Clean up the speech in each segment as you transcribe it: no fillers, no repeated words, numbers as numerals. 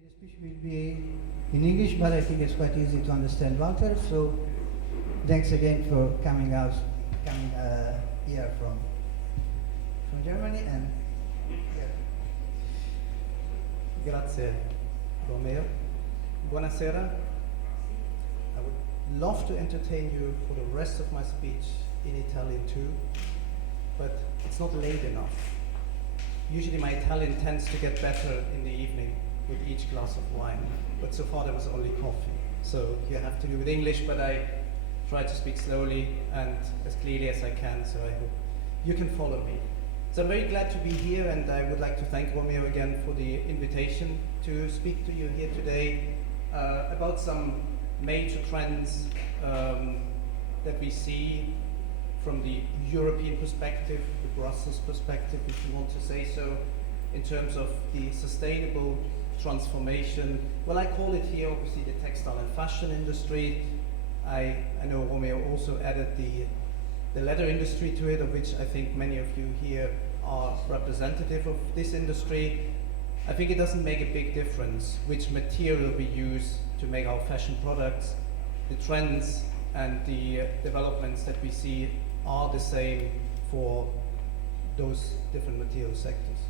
The speech will be in English, but I think it's quite easy to understand Walter. So, thanks again for coming here from Germany and here. Grazie, Romeo. Buonasera. I would love to entertain you for the rest of my speech in Italian too, but it's not late enough. Usually my Italian tends to get better in the evening with each glass of wine, but so far there was only coffee. So you have to do with English, but I try to speak slowly and as clearly as I can, so I hope you can follow me. So I'm very glad to be here, and I would like to thank Romeo again for the invitation to speak to you here today about some major trends that we see from the European perspective, the Brussels perspective, if you want to say so, in terms of the sustainable transformation. Well, I call it here obviously the textile and fashion industry. I know Romeo also added the leather industry to it, of which I think many of you here are representative of this industry. I think it doesn't make a big difference which material we use to make our fashion products. The trends and the developments that we see are the same for those different material sectors.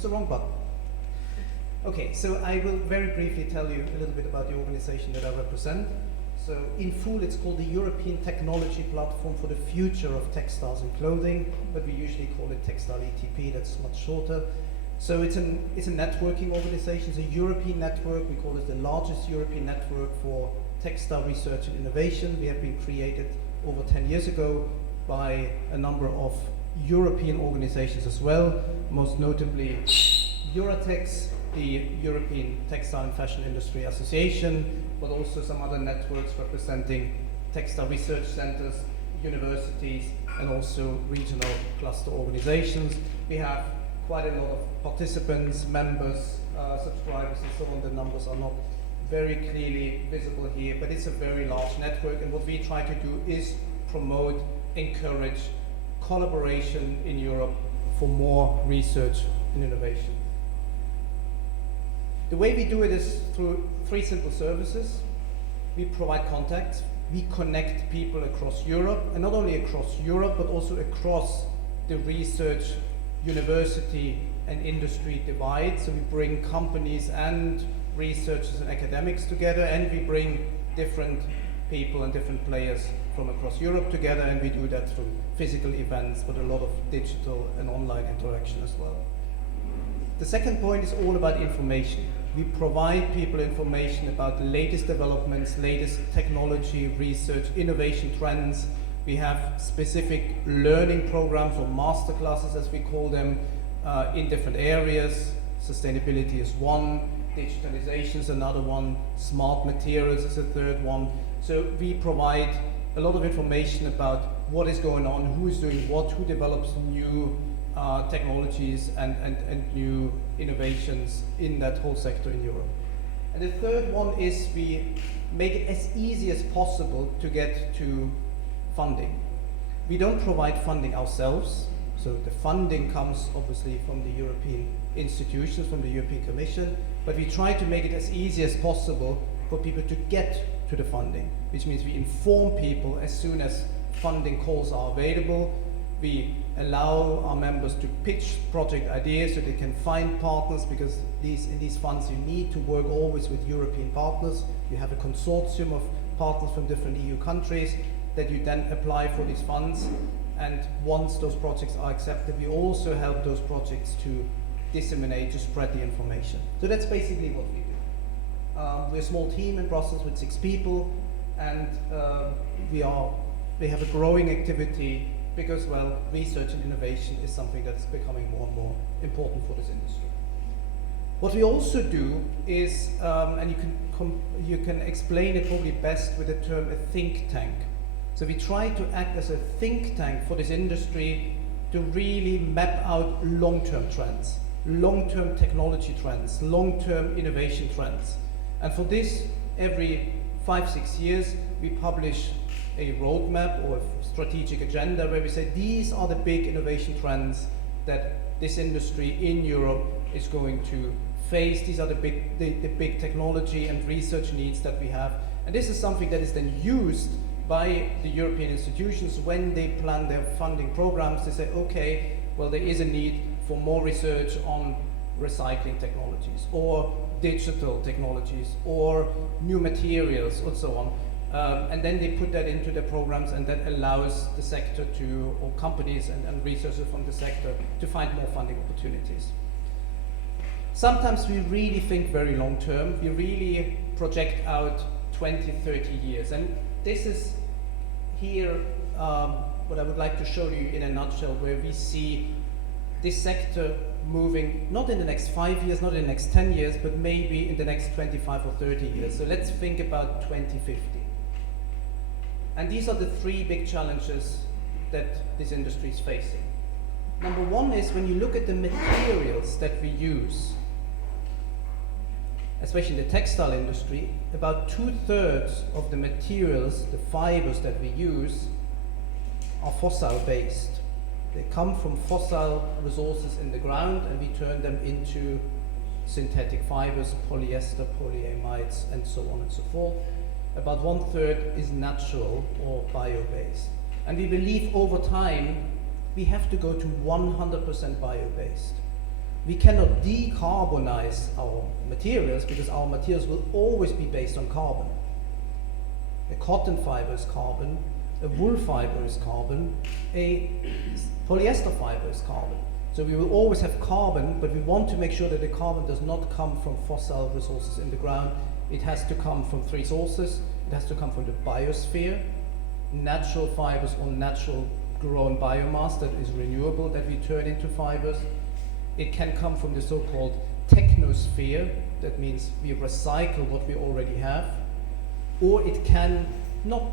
The wrong button. Okay, so I will very briefly tell you a little bit about the organization that I represent. So in full, it's called the European Technology Platform for the Future of Textiles and Clothing, but we usually call it Textile ETP, that's much shorter. So it's a networking organization, it's a European network. We call it the largest European network for textile research and innovation. We have been created over 10 years ago by a number of European organizations as well, most notably Euratex, the European Textile and Fashion Industry Association, but also some other networks representing textile research centers, universities, and also regional cluster organizations. We have quite a lot of participants, members, subscribers, and so on. The numbers are not very clearly visible here, but it's a very large network, and what we try to do is promote, encourage collaboration in Europe for more research and innovation. The way we do it is through three simple services. We provide contacts, we connect people across Europe, and not only across Europe, but also across the research, university, and industry divide. So we bring companies and researchers and academics together, and we bring different people and different players from across Europe together, and we do that through physical events, but a lot of digital and online interaction as well. The second point is all about information. We provide people information about the latest developments, latest technology, research, innovation trends. We have specific learning programs or master classes, as we call them, in different areas. Sustainability is one, digitalization is another one, smart materials is a third one. So we provide a lot of information about what is going on, who is doing what, who develops new technologies and new innovations in that whole sector in Europe. And the third one is we make it as easy as possible to get to funding. We don't provide funding ourselves, so the funding comes obviously from the European institutions, from the European Commission, but we try to make it as easy as possible for people to get to the funding, which means we inform people as soon as funding calls are available. We allow our members to pitch project ideas so they can find partners, because in these funds you need to work always with European partners. You have a consortium of partners from different EU countries that you then apply for these funds, and once those projects are accepted, we also help those projects to disseminate, to spread the information. So that's basically what we do. We're a small team in Brussels with 6 people, and we have a growing activity because, well, research and innovation is something that's becoming more and more important for this industry. What we also do is, and you can explain it probably best with the term a think tank. So we try to act as a think tank for this industry to really map out long-term trends, long-term technology trends, long-term innovation trends. And for this, every 5-6 years we publish a roadmap or a strategic agenda where we say these are the big innovation trends that this industry in Europe is going to face. These are the big technology and research needs that we have. And this is something that is then used by the European institutions when they plan their funding programs. They say, okay, well, there is a need for more research on recycling technologies or digital technologies or new materials and so on. And then they put that into their programs, and that allows the sector to, or companies and researchers from the sector to find more funding opportunities. Sometimes we really think very long term. We really project out 20, 30 years. And this is here what I would like to show you in a nutshell, where we see this sector moving not in the next 5 years, not in the next 10 years, but maybe in the next 25 or 30 years. So let's think about 2050. And these are the three big challenges that this industry is facing. Number one is when you look at the materials that we use, especially in the textile industry, about 2/3 of the materials, the fibers that we use, are fossil based. They come from fossil resources in the ground, and we turn them into synthetic fibers, polyester, polyamides, and so on and so forth. About 1/3 is natural or bio-based. And we believe over time, we have to go to 100% bio-based. We cannot decarbonize our materials because our materials will always be based on carbon. A cotton fiber is carbon, a wool fiber is carbon, a polyester fiber is carbon. So we will always have carbon, but we want to make sure that the carbon does not come from fossil resources in the ground. It has to come from three sources. It has to come from the biosphere, natural fibers or natural grown biomass that is renewable that we turn into fibers. It can come from the so-called technosphere, that means we recycle what we already have. Or it can, not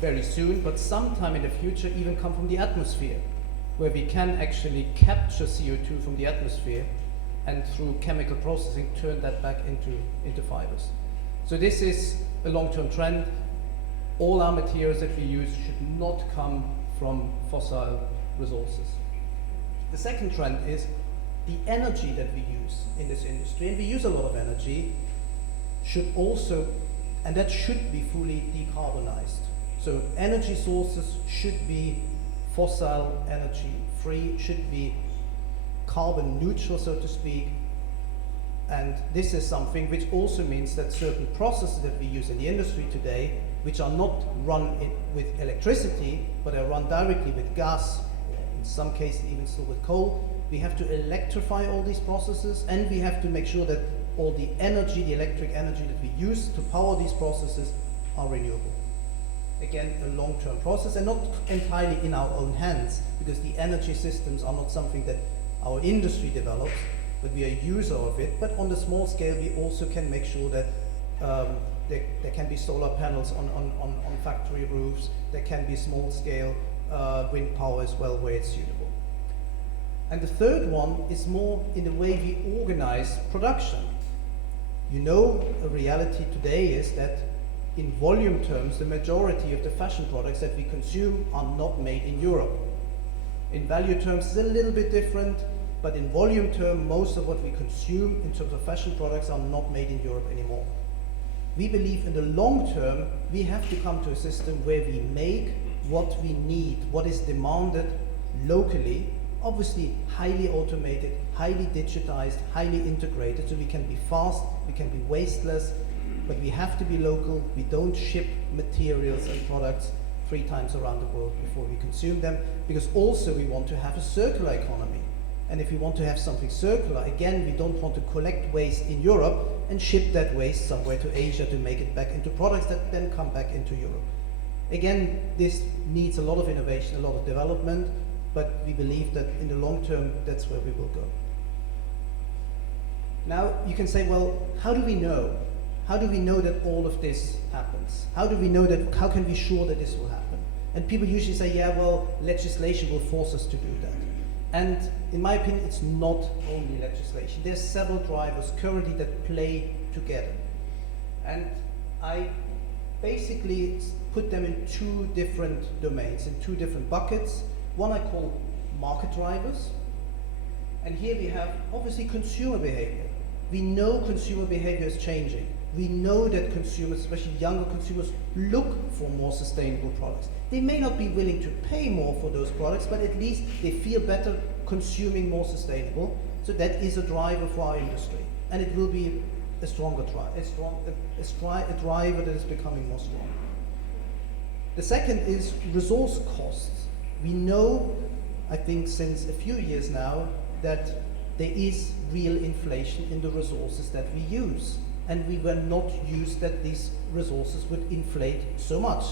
very soon, but sometime in the future, even come from the atmosphere, where we can actually capture CO2 from the atmosphere and through chemical processing turn that back into fibers. So this is a long-term trend. All our materials that we use should not come from fossil resources. The second trend is the energy that we use in this industry, and we use a lot of energy, should also, and that should be fully decarbonized. So energy sources should be fossil energy free, should be carbon neutral, so to speak. And this is something which also means that certain processes that we use in the industry today, which are not run with electricity, but are run directly with gas, or in some cases even still with coal, we have to electrify all these processes, and we have to make sure that all the energy, the electric energy that we use to power these processes are renewable. Again, a long-term process, and not entirely in our own hands, because the energy systems are not something that our industry develops, but we are a user of it. But on the small scale, we also can make sure that there can be solar panels on factory roofs. There can be small-scale wind power as well, where it's suitable. And the third one is more in the way we organize production. You know, a reality today is that in volume terms, the majority of the fashion products that we consume are not made in Europe. In value terms, it's a little bit different, but in volume terms, most of what we consume in terms of fashion products are not made in Europe anymore. We believe in the long term, we have to come to a system where we make what we need, what is demanded locally, obviously highly automated, highly digitized, highly integrated, so we can be fast, we can be wasteless, but we have to be local. We don't ship materials and products 3 times around the world before we consume them, because also we want to have a circular economy. And if we want to have something circular, again, we don't want to collect waste in Europe and ship that waste somewhere to Asia to make it back into products that then come back into Europe. Again, this needs a lot of innovation, a lot of development, but we believe that in the long term, that's where we will go. Now, you can say, well, how do we know? How do we know that all of this happens? How do we know that, how can we be sure that this will happen? And people usually say, yeah, well, legislation will force us to do that. And in my opinion, it's not only legislation. There's several drivers currently that play together. And I basically put them in two different domains, in two different buckets. One I call market drivers, and here we have obviously consumer behavior. We know consumer behavior is changing. We know that consumers, especially younger consumers, look for more sustainable products. They may not be willing to pay more for those products, but at least they feel better consuming more sustainable. So that is a driver for our industry, and it will be a stronger driver, a driver that is becoming more strong. The second is resource costs. We know, I think since a few years now, that there is real inflation in the resources that we use. And we were not used that these resources would inflate so much.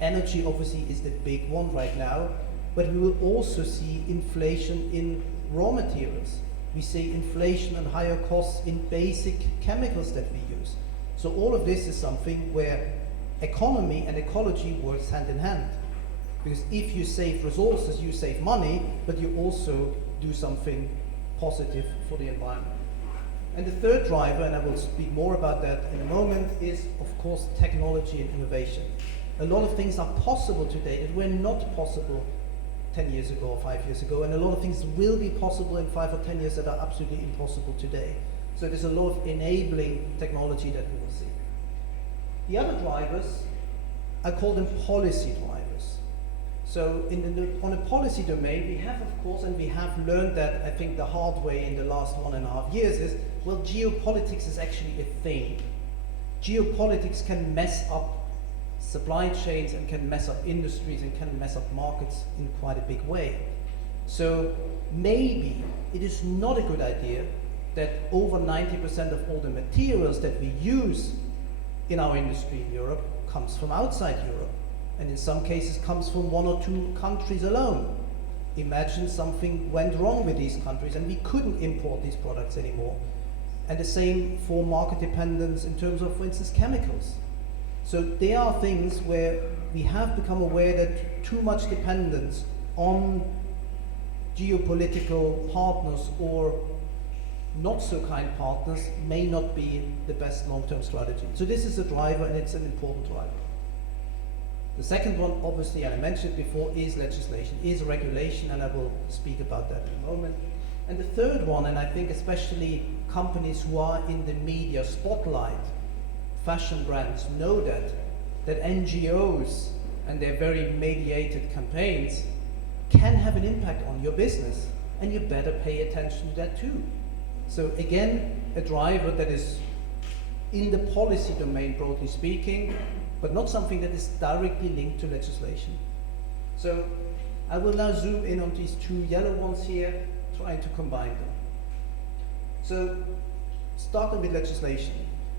Energy obviously is the big one right now, but we will also see inflation in raw materials. We see inflation and higher costs in basic chemicals that we use. So all of this is something where economy and ecology works hand in hand. Because if you save resources, you save money, but you also do something positive for the environment. And the third driver, and I will speak more about that in a moment, is of course technology and innovation. A lot of things are possible today that were not possible 10 years ago or 5 years ago, and a lot of things will be possible in 5 or 10 years that are absolutely impossible today. So there's a lot of enabling technology that we will see. The other drivers, I call them policy drivers. So on a policy domain, we have, of course, and we have learned that, I think, the hard way in the last 1.5 years is, well, geopolitics is actually a thing. Geopolitics can mess up supply chains and can mess up industries and can mess up markets in quite a big way. So maybe it is not a good idea that over 90% of all the materials that we use in our industry in Europe comes from outside Europe. And in some cases comes from 1 or 2 countries alone. Imagine something went wrong with these countries and we couldn't import these products anymore. And the same for market dependence in terms of, for instance, chemicals. So there are things where we have become aware that too much dependence on geopolitical partners or not so kind partners may not be the best long-term strategy. So this is a driver, and it's an important driver. The second one, obviously, and I mentioned before, is legislation, is regulation, and I will speak about that in a moment. And the third one, and I think especially companies who are in the media spotlight, fashion brands, know that NGOs and their very mediated campaigns can have an impact on your business, and you better pay attention to that too. So again, a driver that is in the policy domain, broadly speaking, but not something that is directly linked to legislation. So I will now zoom in on these 2 yellow ones here, trying to combine them. So starting with legislation.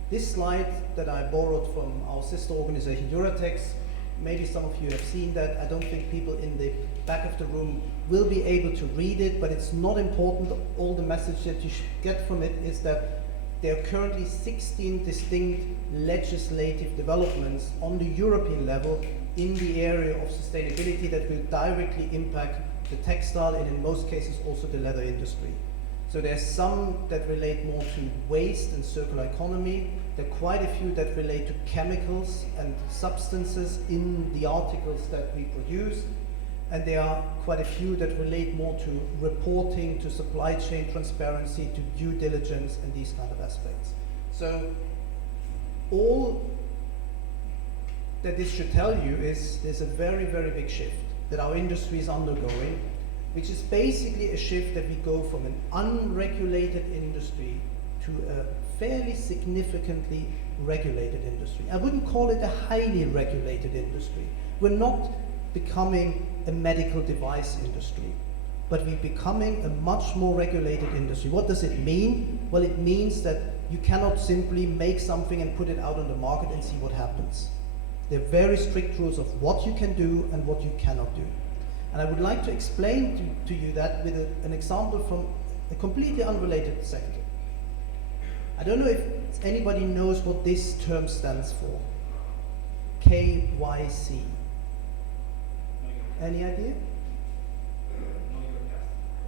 This slide that I borrowed from our sister organization Eurotex, maybe some of you have seen that. I don't think people in the back of the room will be able to read it, but it's not important. All the message that you should get from it is that there are currently 16 distinct legislative developments on the European level in the area of sustainability that will directly impact the textile and in most cases also the leather industry. So there's some that relate more to waste and circular economy. There are quite a few that relate to chemicals and substances in the articles that we produce. And there are quite a few that relate more to reporting, to supply chain transparency, to due diligence, and these kind of aspects. So all that this should tell you is there's a very, very big shift that our industry is undergoing, which is basically a shift that we go from an unregulated industry to a fairly significantly regulated industry. I wouldn't call it a highly regulated industry. We're not becoming a medical device industry, but we're becoming a much more regulated industry. What does it mean? Well, it means that you cannot simply make something and put it out on the market and see what happens. There are very strict rules of what you can do and what you cannot do. And I would like to explain to you that with an example from a completely unrelated sector. I don't know if anybody knows what this term stands for. KYC. Any idea?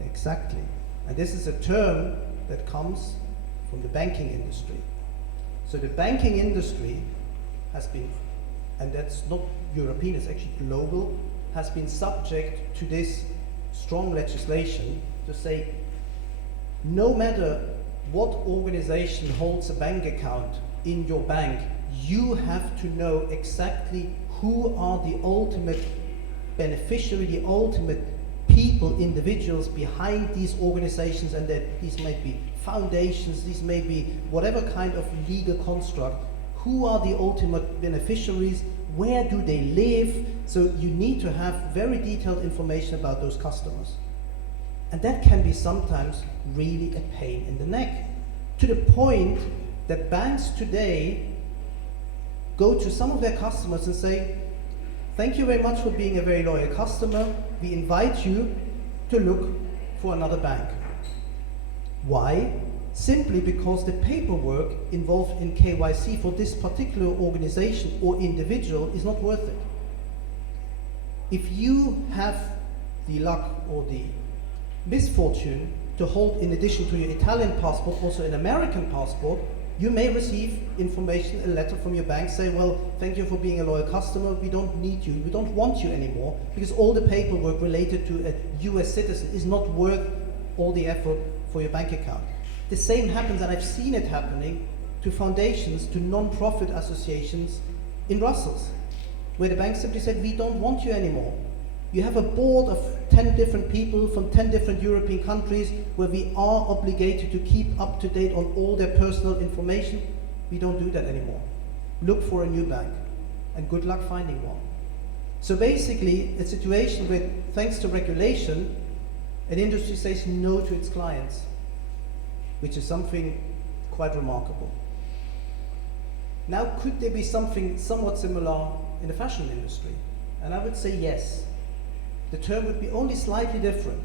Exactly. And this is a term that comes from the banking industry. So the banking industry has been, and that's not European, it's actually global, has been subject to this strong legislation to say, no matter what organization holds a bank account in your bank, you have to know exactly who are the ultimate beneficiary, the ultimate people, individuals behind these organizations, and that these may be foundations, these may be whatever kind of legal construct. Who are the ultimate beneficiaries? Where do they live? So you need to have very detailed information about those customers. And that can be sometimes really a pain in the neck, to the point that banks today go to some of their customers and say, thank you very much for being a very loyal customer. We invite you to look for another bank. Why? Simply because the paperwork involved in KYC for this particular organization or individual is not worth it. If you have the luck or the misfortune to hold, in addition to your Italian passport, also an American passport, you may receive information, a letter from your bank saying, well, thank you for being a loyal customer, we don't need you, we don't want you anymore, because all the paperwork related to a US citizen is not worth all the effort for your bank account. The same happens, and I've seen it happening, to foundations, to non-profit associations in Brussels, where the bank simply said, we don't want you anymore. You have a board of 10 different people from 10 different European countries where we are obligated to keep up to date on all their personal information. We don't do that anymore. Look for a new bank, and good luck finding one. So basically, a situation where, thanks to regulation, an industry says no to its clients, which is something quite remarkable. Now, could there be something somewhat similar in the fashion industry? And I would say yes. The term would be only slightly different.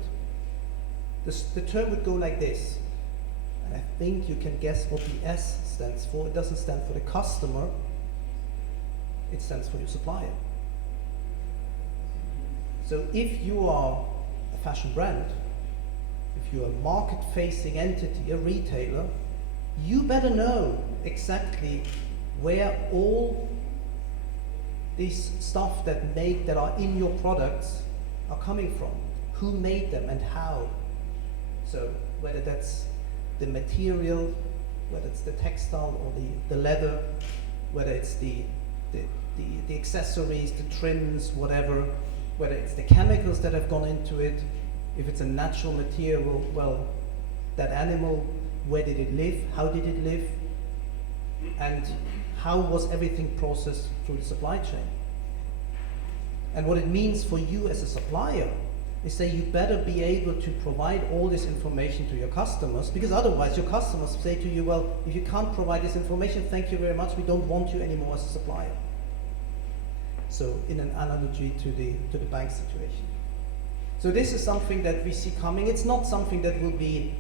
The term would go like this. And I think you can guess what the S stands for. It doesn't stand for the customer, it stands for your supplier. So if you are a fashion brand, if you're a market-facing entity, a retailer, you better know exactly where all these stuff that are in your products are coming from, who made them and how. So whether that's the material, whether it's the textile or the leather, whether it's the accessories, the trims, whatever, whether it's the chemicals that have gone into it, if it's a natural material, well, that animal, where did it live, how did it live, and how was everything processed through the supply chain. And what it means for you as a supplier is that you better be able to provide all this information to your customers, because otherwise your customers say to you, well, if you can't provide this information, thank you very much, we don't want you anymore as a supplier. So in an analogy to the bank situation. So this is something that we see coming. It's not something that will be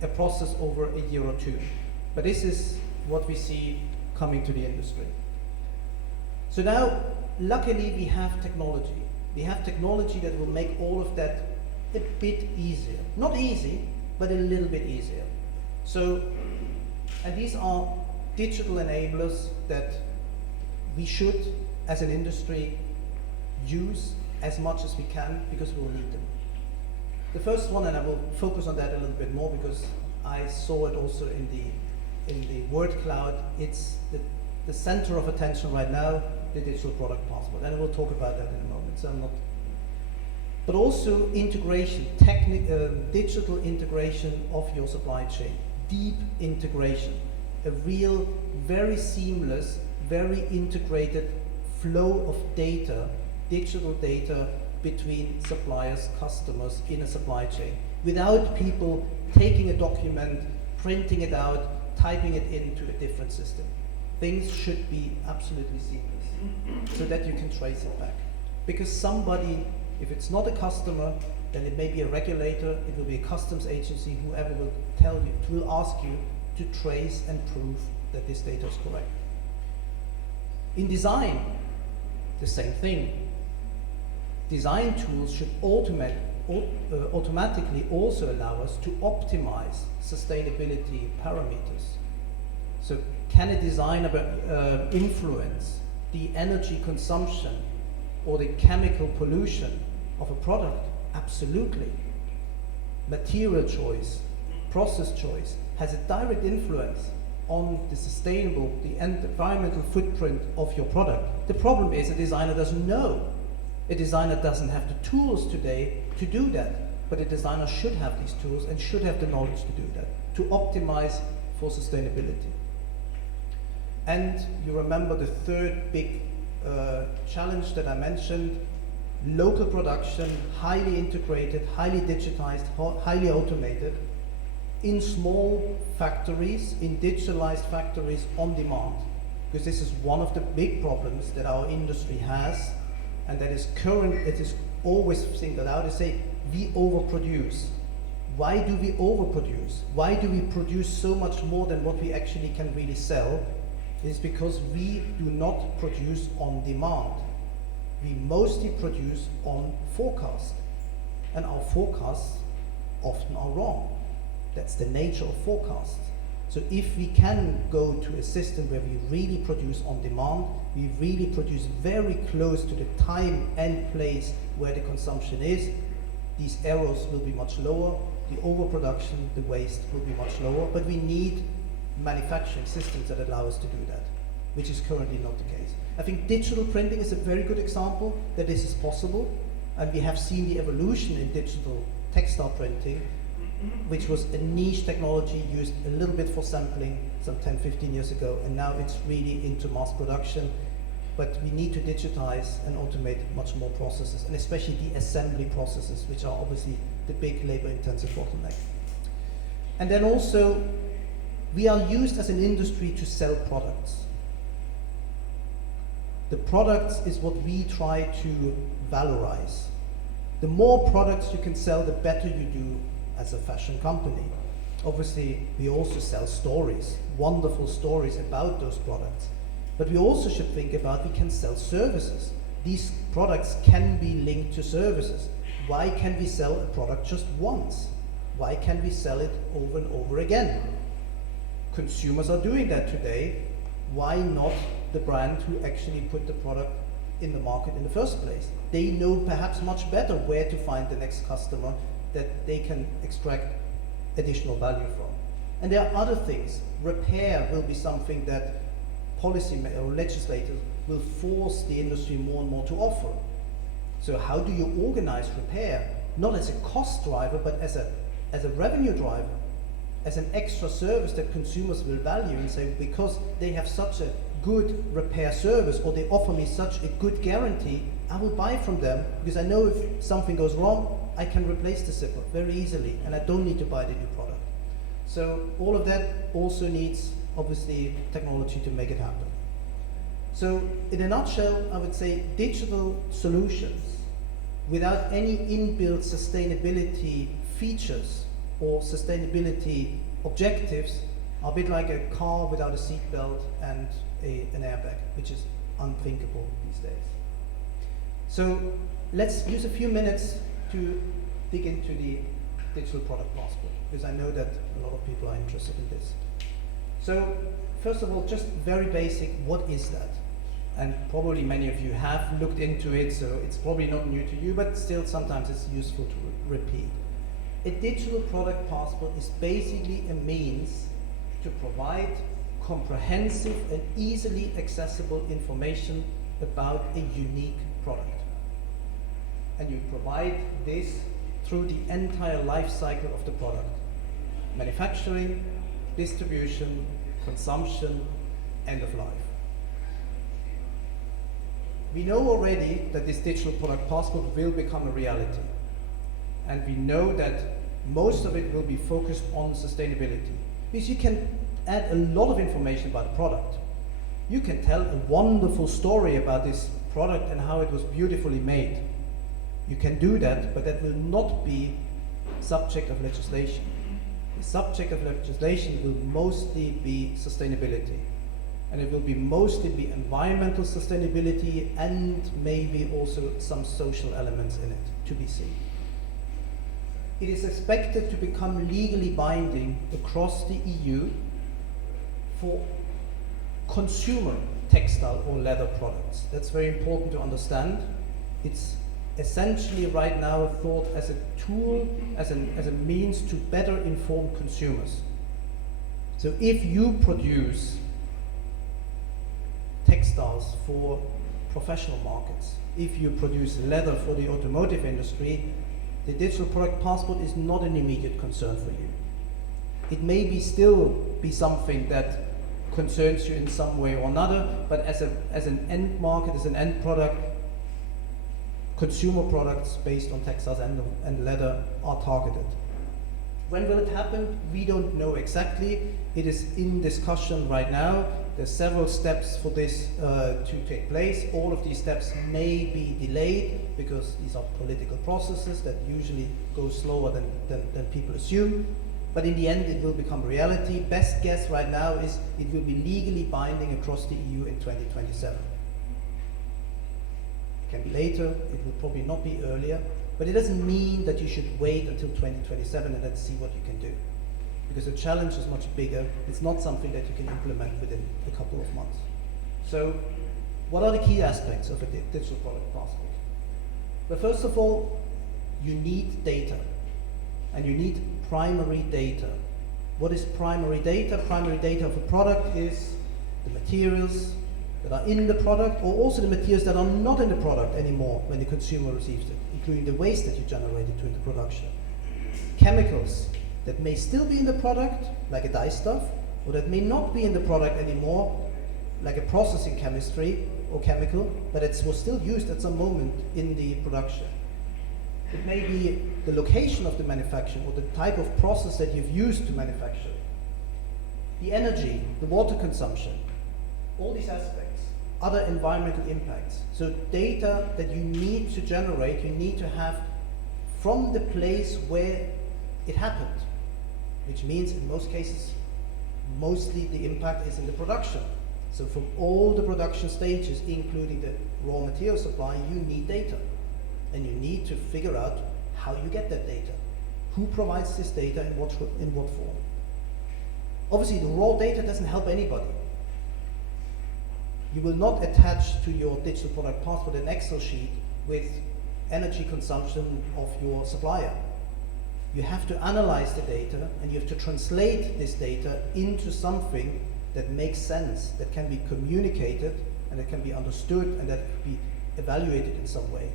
a process over a year or two, but this is what we see coming to the industry. So now, luckily, we have technology. We have technology that will make all of that a bit easier. Not easy, but a little bit easier. So, and these are digital enablers that we should, as an industry, use as much as we can, because we will need them. The first one, and I will focus on that a little bit more because I saw it also in the word cloud, it's the center of attention right now, the digital product passport, and we'll talk about that in a moment. So I'm not, but also integration, digital integration of your supply chain, deep integration, a real, very seamless, very integrated flow of data, digital data between suppliers, customers in a supply chain, without people taking a document, printing it out, typing it into a different system. Things should be absolutely seamless so that you can trace it back. Because somebody, if it's not a customer, then it may be a regulator, it will be a customs agency, whoever will tell you, will ask you to trace and prove that this data is correct. In design, the same thing. Design tools should automatically also allow us to optimize sustainability parameters. So can a designer influence the energy consumption or the chemical pollution of a product? Absolutely. Material choice, process choice has a direct influence on the environmental footprint of your product. The problem is a designer doesn't know. A designer doesn't have the tools today to do that, but a designer should have these tools and should have the knowledge to do that, to optimize for sustainability. And you remember the third big challenge that I mentioned: local production, highly integrated, highly digitized, highly automated, in small factories, in digitalized factories on demand. Because this is one of the big problems that our industry has, and that is it is always singled out. They say, we overproduce. Why do we overproduce? Why do we produce so much more than what we actually can really sell? It's because we do not produce on demand. We mostly produce on forecast, and our forecasts often are wrong. That's the nature of forecasts. So if we can go to a system where we really produce on demand, we really produce very close to the time and place where the consumption is, these errors will be much lower, the overproduction, the waste will be much lower, but we need manufacturing systems that allow us to do that, which is currently not the case. I think digital printing is a very good example that this is possible, and we have seen the evolution in digital textile printing, which was a niche technology used a little bit for sampling some 10, 15 years ago, and now it's really into mass production. But we need to digitize and automate much more processes, and especially the assembly processes, which are obviously the big labor-intensive bottleneck. And then also, we are used as an industry to sell products. The products is what we try to valorize. The more products you can sell, the better you do as a fashion company. Obviously, we also sell stories, wonderful stories about those products. But we also should think about we can sell services. These products can be linked to services. Why can we sell a product just once? Why can't we sell it over and over again? Consumers are doing that today. Why not the brand who actually put the product in the market in the first place? They know perhaps much better where to find the next customer that they can extract additional value from. And there are other things. Repair will be something that policy or legislators will force the industry more and more to offer. So how do you organize repair? Not as a cost driver, but as a revenue driver, as an extra service that consumers will value and say, because they have such a good repair service, or they offer me such a good guarantee, I will buy from them because I know if something goes wrong, I can replace the zipper very easily and I don't need to buy the new product. So all of that also needs, obviously, technology to make it happen. So in a nutshell, I would say digital solutions without any inbuilt sustainability features or sustainability objectives are a bit like a car without a seatbelt and an airbag, which is unthinkable these days. So let's use a few minutes to dig into the digital product passport, because I know that a lot of people are interested in this. So first of all, just very basic, what is that? And probably many of you have looked into it, so it's probably not new to you, but still sometimes it's useful to repeat. A digital product passport is basically a means to provide comprehensive and easily accessible information about a unique product. And you provide this through the entire life cycle of the product: manufacturing, distribution, consumption, end of life. We know already that this digital product passport will become a reality. And we know that most of it will be focused on sustainability. Because you can add a lot of information about the product. You can tell a wonderful story about this product and how it was beautifully made. You can do that, but that will not be subject of legislation. The subject of legislation will mostly be sustainability. And it will be mostly be environmental sustainability and maybe also some social elements in it to be seen. It is expected to become legally binding across the EU for consumer textile or leather products. That's very important to understand. It's essentially right now thought as a tool, as a means to better inform consumers. So if you produce textiles for professional markets, if you produce leather for the automotive industry, the digital product passport is not an immediate concern for you. It may still be something that concerns you in some way or another, but as an end market, as an end product, consumer products based on textiles and leather are targeted. When will it happen? We don't know exactly. It is in discussion right now. There's several steps for this to take place. All of these steps may be delayed because these are political processes that usually go slower than people assume. But in the end, it will become reality. Best guess right now is it will be legally binding across the EU in 2027. It can be later, it will probably not be earlier, but it doesn't mean that you should wait until 2027 and then see what you can do. Because the challenge is much bigger. It's not something that you can implement within a couple of months. So, what are the key aspects of a digital product passport? But first of all, you need data. And you need primary data. What is primary data? Primary data of a product is the materials that are in the product, or also the materials that are not in the product anymore when the consumer receives it, including the waste that you generated during the production. Chemicals that may still be in the product, like a dye stuff, or that may not be in the product anymore, like a processing chemistry or chemical, but it was still used at some moment in the production. It may be the location of the manufacture or the type of process that you've used to manufacture. The energy, the water consumption, all these aspects, other environmental impacts. So data that you need to generate, you need to have from the place where it happened, which means in most cases, mostly the impact is in the production. So from all the production stages, including the raw material supply, you need data. And you need to figure out how you get that data. Who provides this data in what form? Obviously, the raw data doesn't help anybody. You will not attach to your digital product passport an Excel sheet with energy consumption of your supplier. You have to analyze the data and you have to translate this data into something that makes sense, that can be communicated and that can be understood and that can be evaluated in some way.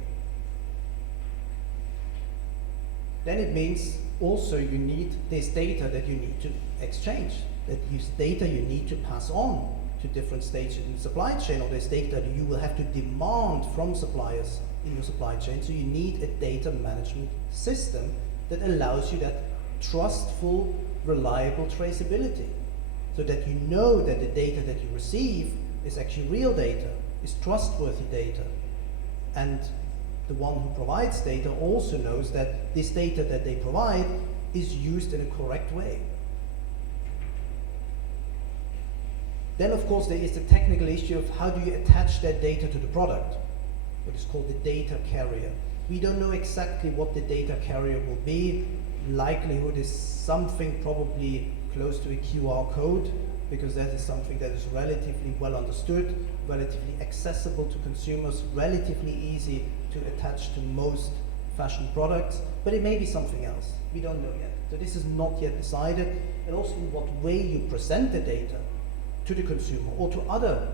Then it means also you need this data that you need to exchange, that is data you need to pass on to different stages in the supply chain, or this data that you will have to demand from suppliers in your supply chain. So you need a data management system that allows you that trustful, reliable traceability, so that you know that the data that you receive is actually real data, is trustworthy data, and the one who provides data also knows that this data that they provide is used in a correct way. Then of course there is the technical issue of how do you attach that data to the product, what is called the data carrier. We don't know exactly what the data carrier will be. Likelihood is something probably close to a QR code, because that is something that is relatively well understood, relatively accessible to consumers, relatively easy to attach to most fashion products, but it may be something else. We don't know yet. So this is not yet decided, and also in what way you present the data to the consumer or to other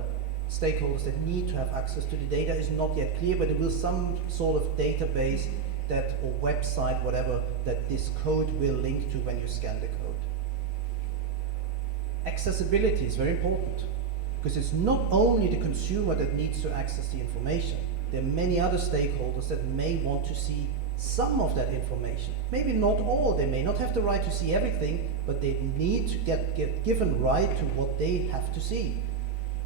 stakeholders that need to have access to the data is not yet clear, but there will some sort of database that, or website, whatever, that this code will link to when you scan the code. Accessibility is very important, because it's not only the consumer that needs to access the information. There are many other stakeholders that may want to see some of that information. Maybe not all. They may not have the right to see everything, but they need to get given right to what they have to see.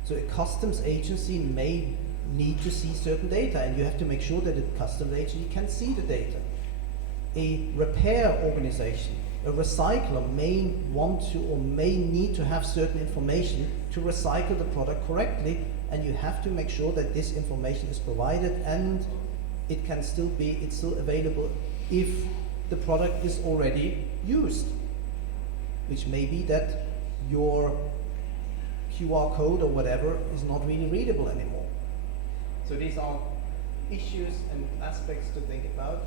So a customs agency may need to see certain data, and you have to make sure that the customs agency can see the data. A repair organization, a recycler may want to or may need to have certain information to recycle the product correctly, and you have to make sure that this information is provided and it can still be, it's still available if the product is already used, which may be that your QR code or whatever is not really readable anymore. So these are issues and aspects to think about.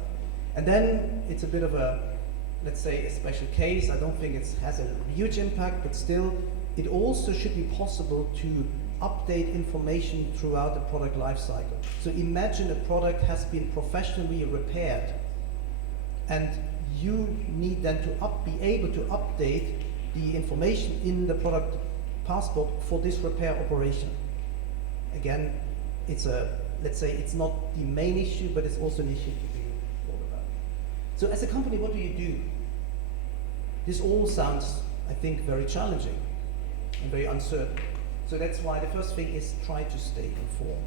And then it's a bit of a, let's say, a special case. I don't think it has a huge impact, but still, it also should be possible to update information throughout the product life cycle. So imagine a product has been professionally repaired, and you need then to be able to update the information in the product passport for this repair operation. Again, it's a, let's say, it's not the main issue, but it's also an issue to be thought about. So as a company, what do you do? This all sounds, I think, very challenging and very uncertain. So that's why the first thing is try to stay informed.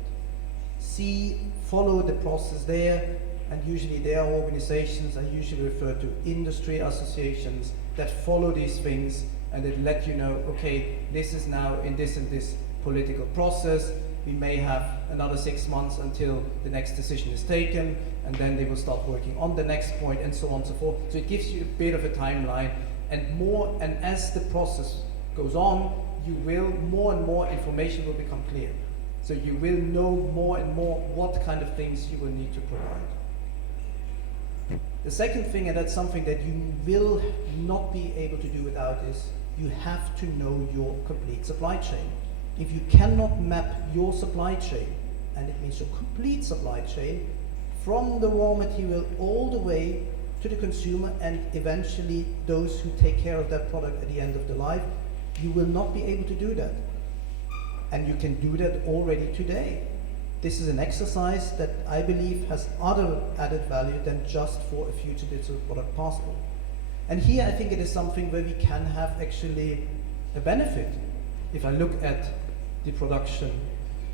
Follow the process there, and usually there are organizations, I usually refer to industry associations, that follow these things and that let you know, okay, this is now in this and this political process, we may have another 6 months until the next decision is taken, and then they will start working on the next point, and so on and so forth. So it gives you a bit of a timeline, and as the process goes on, you will, more and more information will become clear. So you will know more and more what kind of things you will need to provide. The second thing, and that's something that you will not be able to do without, is you have to know your complete supply chain. If you cannot map your supply chain, and it means your complete supply chain, from the raw material all the way to the consumer and eventually those who take care of that product at the end of the life, you will not be able to do that. And you can do that already today. This is an exercise that I believe has other added value than just for a future digital product passport. And here I think it is something where we can have actually a benefit. If I look at the production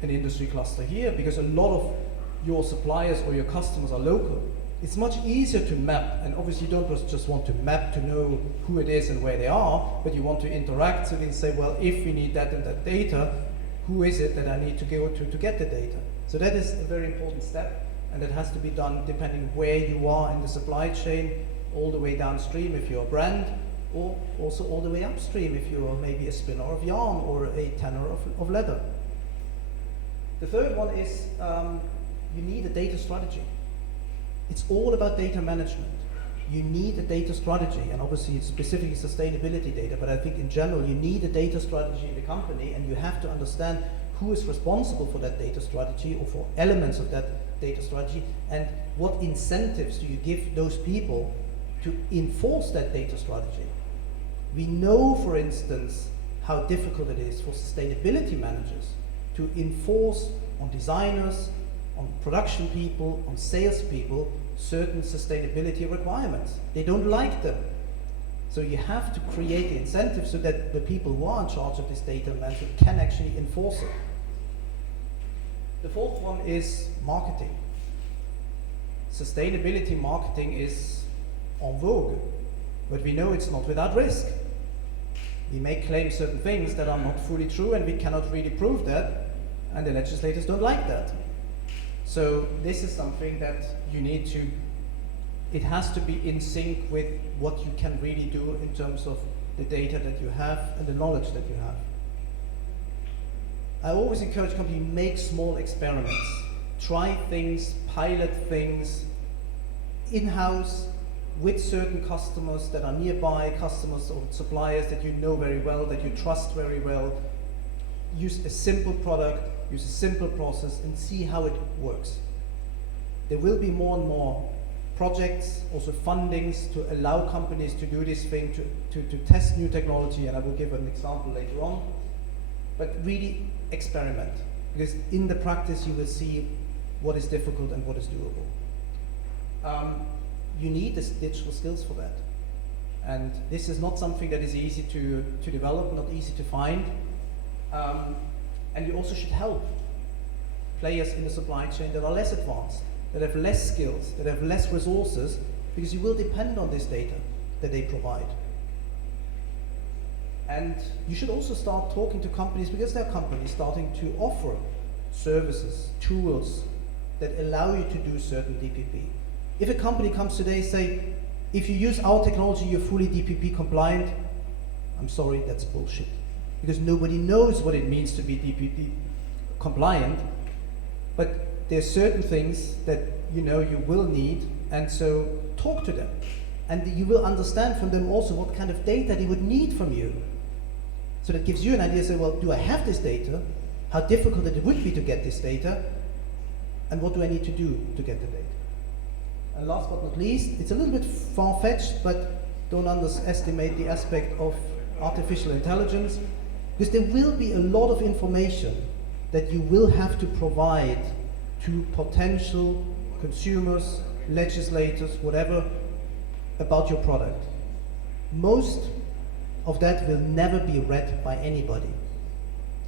and industry cluster here, because a lot of your suppliers or your customers are local, it's much easier to map, and obviously you don't just want to map to know who it is and where they are, but you want to interact, so you can say, well, if we need that and that data, who is it that I need to go to get the data? So that is a very important step, and that has to be done depending where you are in the supply chain, all the way downstream if you're a brand, or also all the way upstream if you're maybe a spinner of yarn or a tanner of leather. The third one is you need a data strategy. It's all about data management. You need a data strategy, and obviously it's specifically sustainability data, but I think in general you need a data strategy in the company, and you have to understand who is responsible for that data strategy or for elements of that data strategy, and what incentives do you give those people to enforce that data strategy. We know, for instance, how difficult it is for sustainability managers to enforce on designers, on production people, on salespeople, certain sustainability requirements. They don't like them. So you have to create the incentive so that the people who are in charge of this data management can actually enforce it. The fourth one is marketing. Sustainability marketing is en vogue, but we know it's not without risk. We may claim certain things that are not fully true, and we cannot really prove that, and the legislators don't like that. So this is something that you need to, it has to be in sync with what you can really do in terms of the data that you have and the knowledge that you have. I always encourage companies to make small experiments. Try things, pilot things in-house with certain customers that are nearby, customers or suppliers that you know very well, that you trust very well. Use a simple product, use a simple process, and see how it works. There will be more and more projects, also fundings to allow companies to do this thing, to test new technology, and I will give an example later on. But really experiment, because in the practice you will see what is difficult and what is doable. You need the digital skills for that. And this is not something that is easy to develop, not easy to find. And you also should help players in the supply chain that are less advanced, that have less skills, that have less resources, because you will depend on this data that they provide. And you should also start talking to companies, because there are companies starting to offer services, tools that allow you to do certain DPP. If a company comes today and say, if you use our technology, you're fully DPP compliant, I'm sorry, that's bullshit. because nobody knows what it means to be DPP compliant. But there are certain things that you know you will need, and so talk to them. And you will understand from them also what kind of data they would need from you. So that gives you an idea, say, well, do I have this data? How difficult it would be to get this data? And what do I need to do to get the data? And last but not least, it's a little bit far-fetched, but don't underestimate the aspect of artificial intelligence, because there will be a lot of information that you will have to provide to potential consumers, legislators, whatever, about your product. Most of that will never be read by anybody.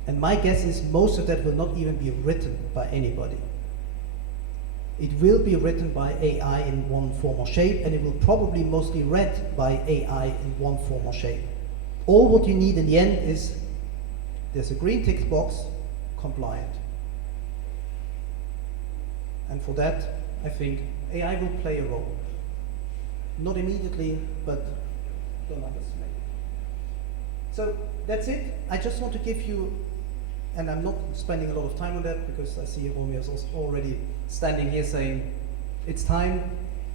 And my guess is most of that will not even be written by anybody. It will be written by AI in one form or shape, and it will probably mostly read by AI in one form or shape. All what you need in the end is, there's a green tick box, compliant. And for that, I think AI will play a role. Not immediately, but don't underestimate it. So that's it. I just want to give you, and I'm not spending a lot of time on that because I see Romeo is already standing here saying it's time.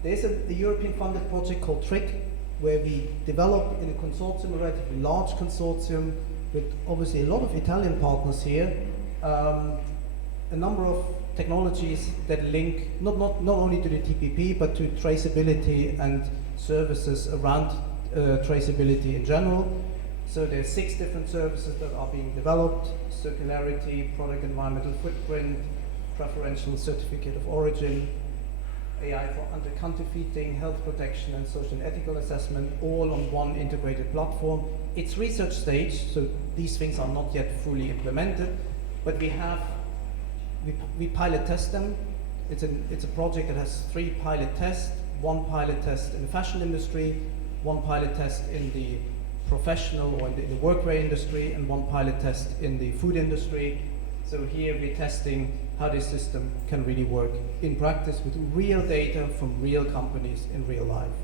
There's a European funded project called TRIC, where we develop in a consortium, a relatively large consortium, with obviously a lot of Italian partners here, a number of technologies that link not only to the TPP, but to traceability and services around traceability in general. So there are 6 different services that are being developed: circularity, product environmental footprint, preferential certificate of origin, AI for anti-counterfeiting, health protection, and social and ethical assessment, all on one integrated platform. It's research stage, so these things are not yet fully implemented, but we pilot test them. It's a project that has 3 pilot tests: 1 pilot test in the fashion industry, 1 pilot test in the professional or in the workwear industry, and 1 pilot test in the food industry. So here we're testing how this system can really work in practice with real data from real companies in real life.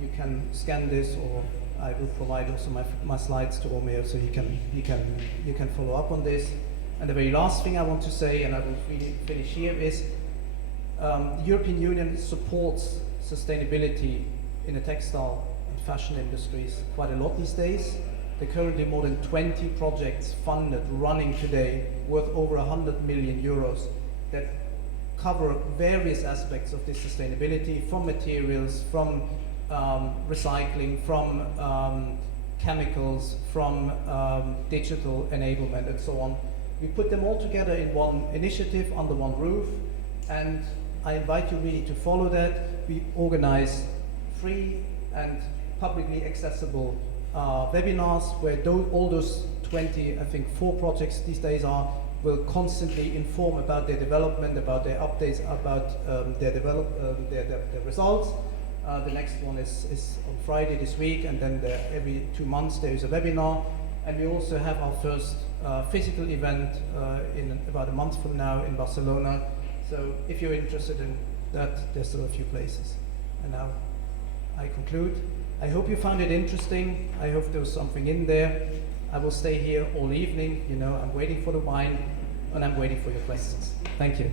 You can scan this, or I will provide also my slides to Romeo, so you can follow up on this. And the very last thing I want to say, and I will finish here, is the European Union supports sustainability in the textile and fashion industries quite a lot these days. There are currently more than 20 projects funded, running today, worth over 100 million euros, that cover various aspects of this sustainability, from materials, from recycling, from chemicals, from digital enablement, and so on. We put them all together in one initiative under one roof, and I invite you really to follow that. We organize free and publicly accessible webinars where all those 20, I think 4 projects these days will constantly inform about their development, about their updates, about their results. The next one is on Friday this week, and then every 2 months there is a webinar. And we also have our first physical event in about a month from now in Barcelona. So if you're interested in that, there's still a few places. And now I conclude. I hope you found it interesting. I hope there was something in there. I will stay here all evening. You know, I'm waiting for the wine, and I'm waiting for your questions. Thank you.